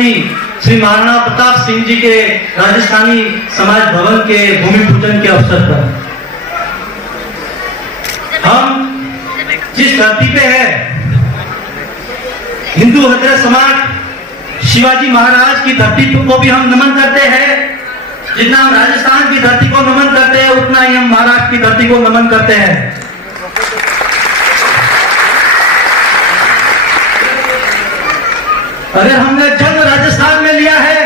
शिरोमणि श्री महाराणा प्रताप सिंह जी के राजस्थानी समाज भवन के भूमि पूजन के अवसर पर हम जिस धरती पे है, हिंदू हजरत समाज शिवाजी महाराज की धरती को भी हम नमन करते हैं। जितना हम राजस्थान की धरती को नमन करते हैं, उतना ही हम महाराष्ट्र की धरती को नमन करते हैं। अगर हमने जन्म राजस्थान में लिया है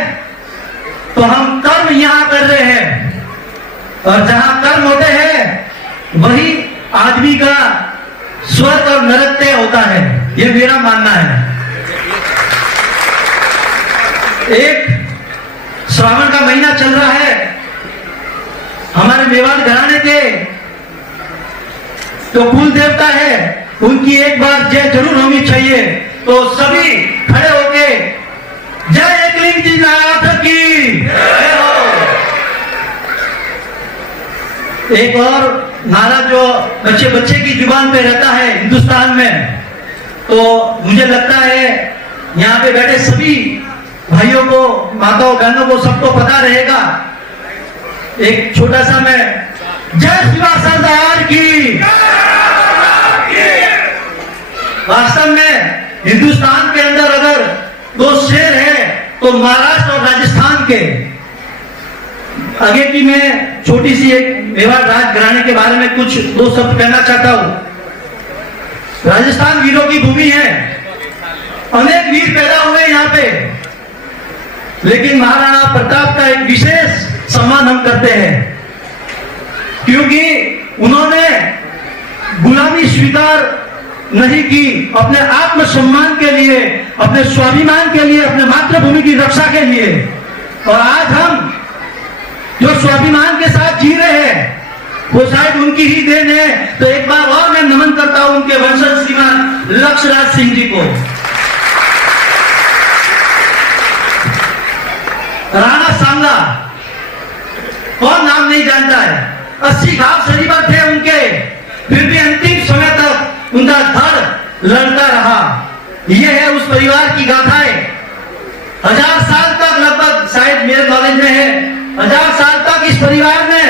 तो हम कर्म यहां कर रहे हैं, और जहां कर्म होते हैं वही आदमी का स्वर्ग और नरक तय होता है, ये मेरा मानना है। एक श्रावण का महीना चल रहा है, हमारे मेवाड़ घराने के तो कुल देवता है, उनकी एक बार जय जरूर होनी चाहिए। तो सभी खड़े होके जय एकलिंग जी नाथ की जय हो। एक और नारा जो बच्चे बच्चे की जुबान पे रहता है हिंदुस्तान में, तो मुझे लगता है यहाँ पे बैठे सभी भाइयों को, माताओं बहनों को सबको पता रहेगा। एक छोटा सा मैं जय शिवा सरदार की। वास्तव में हिंदुस्तान के अंदर अगर दो शेर है तो महाराष्ट्र और राजस्थान के। आगे की मैं छोटी सी एक मेवाड़ राजघराने के बारे में कुछ दो शब्द कहना चाहता हूं। राजस्थान वीरों की भूमि है, अनेक वीर पैदा हुए यहाँ पे, लेकिन महाराणा प्रताप का एक विशेष सम्मान हम करते हैं, क्योंकि उन्होंने गुलामी स्वीकार नहीं की। अपने आत्मसम्मान के लिए, अपने स्वाभिमान के लिए, अपने मातृभूमि की रक्षा के लिए। और आज हम जो स्वाभिमान के साथ जी रहे हैं वो शायद उनकी ही देन है। तो एक बार और मैं नमन करता हूं उनके वंशज श्रीमान लक्ष्यराज सिंह जी को। राणा सांगा कौन नाम नहीं जानता है, 80 घाव शरीफा थे उनके, फिर भी अंतिम समय तक उनका धड़ लड़ता रहा। यह है उस परिवार की गाथाएं। 1000 साल तक, लगभग शायद मेरे नॉलेज में है, 1000 साल तक इस परिवार ने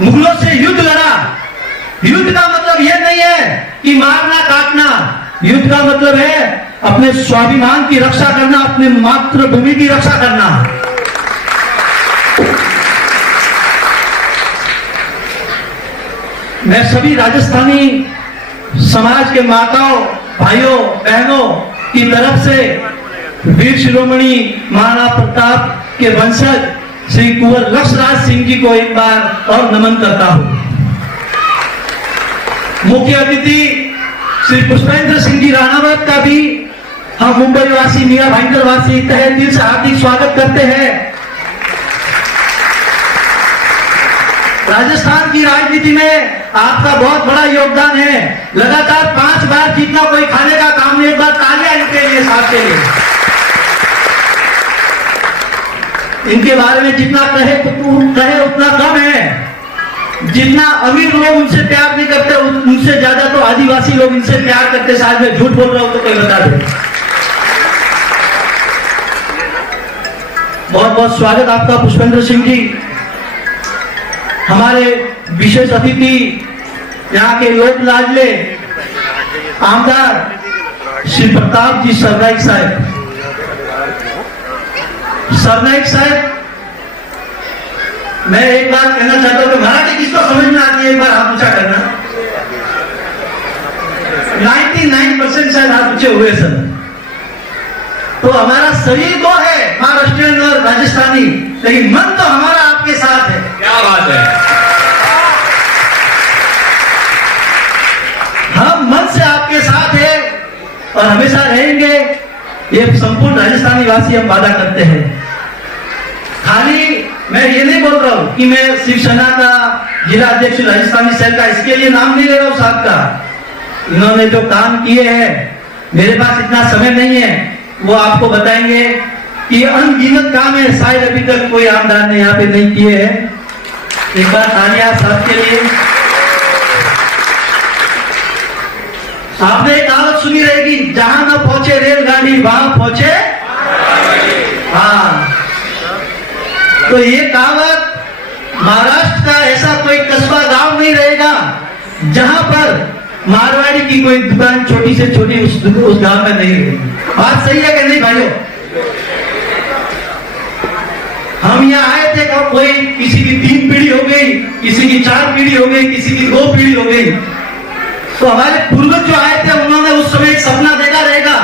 मुगलों से युद्ध लड़ा। युद्ध का मतलब यह नहीं है कि मारना काटना, युद्ध का मतलब है अपने स्वाभिमान की रक्षा करना, अपने मातृभूमि की रक्षा करना। मैं सभी राजस्थानी समाज के माताओं, भाइयों, बहनों की तरफ से वीर शिरोमणि महाराणा प्रताप के वंशज श्री कुंवर लक्ष्यराज सिंह जी को एक बार और नमन करता हूं। मुख्य अतिथि श्री पुष्पेंद्र सिंह जी राणावत का भी हम मुंबई वासी, मियां भाईंदर वासी तहे दिल से हार्दिक स्वागत करते हैं। राजस्थान की राजनीति में आपका बहुत बड़ा योगदान है। लगातार 5 बार जीतना कोई खाने का काम नहीं। एक बार तालियां इनके लिए, साथ के लिए। इनके बारे में जितना कहे उतना कम है। जितना अमीर लोग उनसे प्यार नहीं करते, उनसे ज्यादा तो आदिवासी लोग इनसे प्यार करते। शायद मैं झूठ बोल रहा हूं तो कोई बता दे। बहुत बहुत स्वागत आपका पुष्पेंद्र सिंह जी। हमारे विशेष अतिथि यहाँ के लोक लाडले आमदार श्री प्रताप जी सरनाइक साहब। सरनाइक साहब, मैं एक बात कहना चाहता हूं कि मराठी किसको समझ में आती है, एक बार आप पूछा करना। 99% शायद आप पूछे हुए सर। तो हमारा शरीर तो है महाराष्ट्रियन और राजस्थानी, लेकिन मन तो हमारा आपके साथ है। क्या बात है। हम मन से आपके साथ है और हमेशा रहेंगे, ये संपूर्ण राजस्थानी वासी हम वादा करते हैं। खाली मैं ये नहीं बोल रहा हूं कि मैं शिवसेना का जिला अध्यक्ष राजस्थानी सेल का, इसके लिए नाम नहीं ले रहा हूं साहब का। इन्होंने जो काम किए हैं, मेरे पास इतना समय नहीं है, वो आपको बताएंगे कि अनगिनत काम है, शायद अभी तक कोई आमदार ने यहाँ पे नहीं किए हैं। एक बार तालियां साहब के लिए। आपने कहावत सुनी रहेगी, जहां न पहुंचे रेलगाड़ी वहां पहुंचे तो ये कहावत, महाराष्ट्र का ऐसा कोई कस्बा गांव नहीं रहेगा जहां पर मारवाड़ी की कोई दुकान छोटी से छोटी उस गांव में नहीं रहेगी। बात सही है कि नहीं भाइयों? हम यहाँ आए थे कब, कोई किसी की 3 पीढ़ी हो गई, किसी की 4 पीढ़ी हो गई, किसी की 2 पीढ़ी हो गई। तो हमारे पूर्वज जो आए थे उन्होंने उस समय एक सपना देखा रहेगा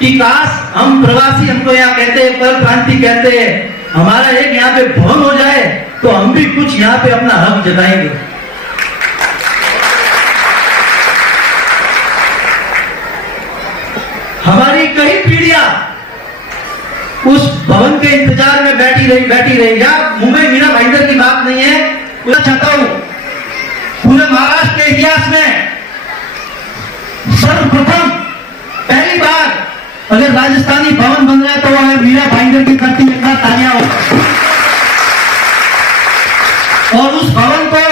कि काश हम प्रवासी, हमको यहाँ कहते हैं पर क्रांति कहते हैं, हमारा एक यहाँ पे भवन हो जाए तो हम भी कुछ यहाँ पे अपना हक जताएंगे। हमारी कई पीढ़ियां उस भवन के इंतजार में बैठी रही। यहाँ मुंबई मीरा भाईंदर की बात नहीं है, मैं चाहता हूं पूरे महाराष्ट्र के इतिहास में सर्वप्रथम पहली बार अगर राजस्थानी भवन बन रहा है तो वह है मीरा भाईंदर की धरती में। तालियां हो। और उस भवन को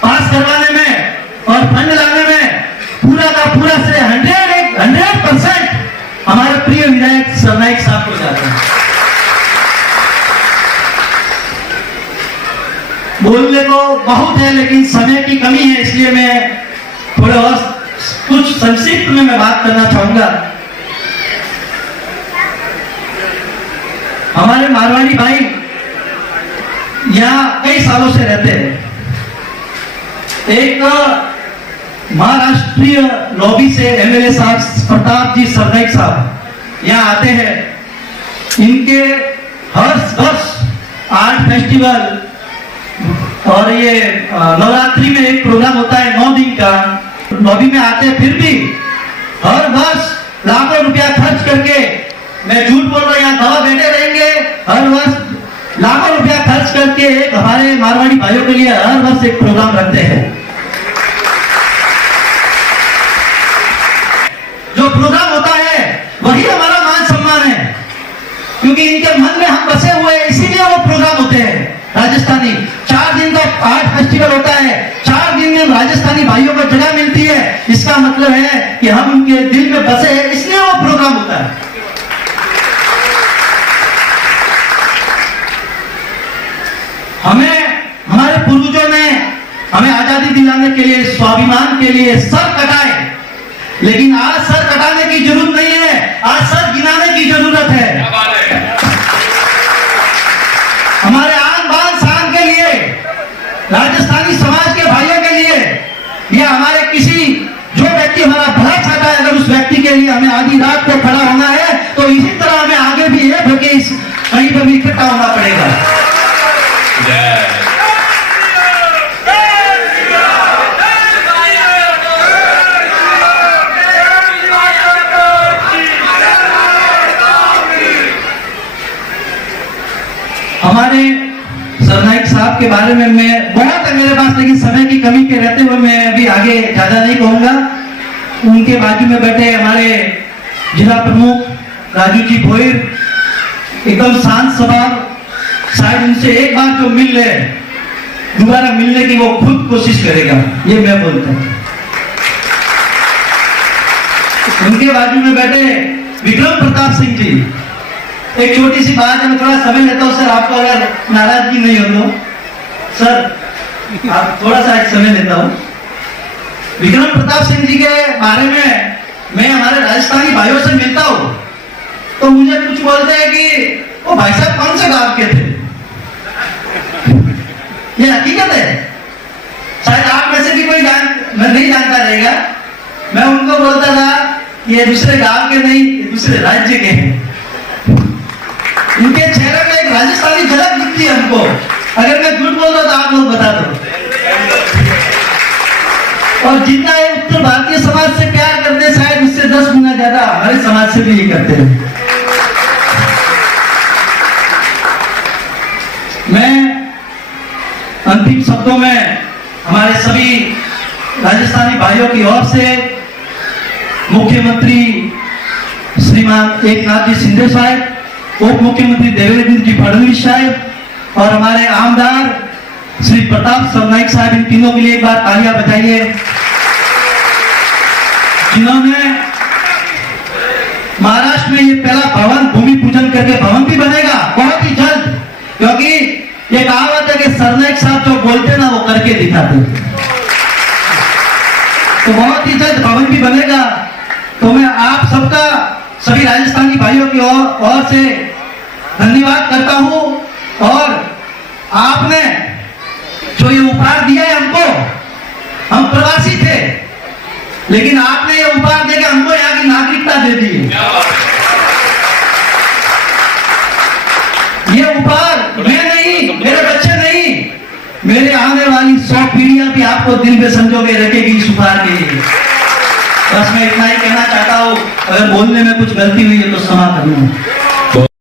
पास करवाने में और फंड लाने में पूरा का पूरा से 100% हमारे प्रिय विधायक सरनाईक साहब को जाता है। बोलने को बहुत है लेकिन समय की कमी है, इसलिए मैं थोड़ा और कुछ संक्षिप्त में मैं बात करना चाहूंगा। हमारे मारवाड़ी भाई यहाँ कई सालों से रहते हैं। एक महाराष्ट्रीय लॉबी से एमएलए साहब प्रताप जी सरनाईक साहब यहाँ आते हैं। इनके हर वर्ष आर्ट फेस्टिवल और ये नवरात्रि में एक प्रोग्राम होता है 9 दिन का, लॉबी में आते हैं। फिर भी हर वर्ष लाखों रुपया खर्च करके, मैं झूठ बोल रहा हूं, यहाँ दवा बैठे रहेंगे, हर वर्ष लाखों रुपया खर्च करके एक हमारे मारवाड़ी भाइयों के लिए हर वर्ष एक प्रोग्राम रखते हैं। जो प्रोग्राम होता है वही हमारा मान सम्मान है, क्योंकि इनके मन में हम बसे हुए हैं, इसीलिए वो प्रोग्राम होते हैं राजस्थानी। 4 दिन का आर्ट फेस्टिवल होता है, 4 दिन में राजस्थानी भाइयों को जगह मिलती है। इसका मतलब है कि हम उनके दिल में बसे हैं, इसलिए वो प्रोग्राम होता है। हमें हमारे पूर्वजों ने हमें आजादी दिलाने के लिए, स्वाभिमान के लिए सर कटाए, लेकिन आज सर कटाने की जरूरत नहीं है, आज सर गिनाने की जरूरत है। हमारे आन बान शान के लिए, राजस्थानी समाज के भाइयों के लिए, या हमारे किसी जो व्यक्ति हमारा भला चाहता है, अगर उस व्यक्ति के लिए हमें आधी रात को खड़ा होना है तो इसी तरह हमें आगे भी एक होके कहीं पर भी इकट्ठा होना पड़ेगा। हमारे सरनाईक साहब के बारे में मैं बहुत है मेरे पास, लेकिन समय की कमी के रहते हुए मैं अभी आगे ज्यादा नहीं कहूंगा। उनके बाजू में बैठे हमारे जिला प्रमुख राजू जी भोईर, एकदम शांत स्वभाव, शायद उनसे एक बार जो मिल ले, दोबारा मिलने की वो खुद कोशिश करेगा, ये मैं बोलता हूं। उनके बाजू में बैठे विक्रम प्रताप सिंह जी। एक छोटी सी बात है, मैं थोड़ा समय लेता हूं सर, आपको अगर नाराजगी नहीं हो तो सर आप थोड़ा सा एक समय लेता हूं। विक्रम प्रताप सिंह जी के बारे में मैं हमारे राजस्थानी भाइयों से मिलता हूं तो मुझे कुछ बोलते हैं कि वो भाई साहब कौन से गांव के थे। ये हकीकत है, शायद आप में से भी कोई नहीं जानता रहेगा। मैं उनको बोलता था ये दूसरे गांव के नहीं, दूसरे राज्य के हैं। इनके चेहरे में एक राजस्थानी झलक दिखती है हमको। अगर मैं झूठ बोल रहा तो आप लोग बता दो। और जितना ये उत्तर भारतीय समाज से प्यार करते हैं, शायद उससे 10 गुना ज्यादा हमारे समाज से भी ये करते हैं। मैं अंतिम शब्दों में हमारे सभी राजस्थानी भाइयों की ओर से मुख्यमंत्री श्रीमान एकनाथ जी शिंदे साहब, उप मुख्यमंत्री देवेंद्र जी फडणवीस साहब और हमारे आमदार श्री प्रताप सरनाईक साहब, इन तीनों के लिए एक बार तालियां बजाइए, जिन्होंने महाराष्ट्र में ये पहला भवन भूमि पूजन करके, भवन भी बनेगा बहुत ही जल्द, क्योंकि करके दिखाते थे। तो बहुत ही जल्द भवन भी बनेगा। तो मैं आप सबका, सभी राजस्थानी भाइयों की ओर से धन्यवाद करता हूं। और आपने जो ये उपहार दिया है हमको, हम प्रवासी थे लेकिन आपने ये उपहार देकर हमको यहाँ की नागरिकता दे दी है। ये उपहार मैं नहीं, मेरे बच्चे नहीं, मेरे आने वाली 100 पीढ़ियां भी आपको दिल में संजो के रखेगी इस उपहार के लिए। बस मैं इतना ही कहना चाहता हूं। अगर बोलने में कुछ गलती हुई है तो क्षमा करना।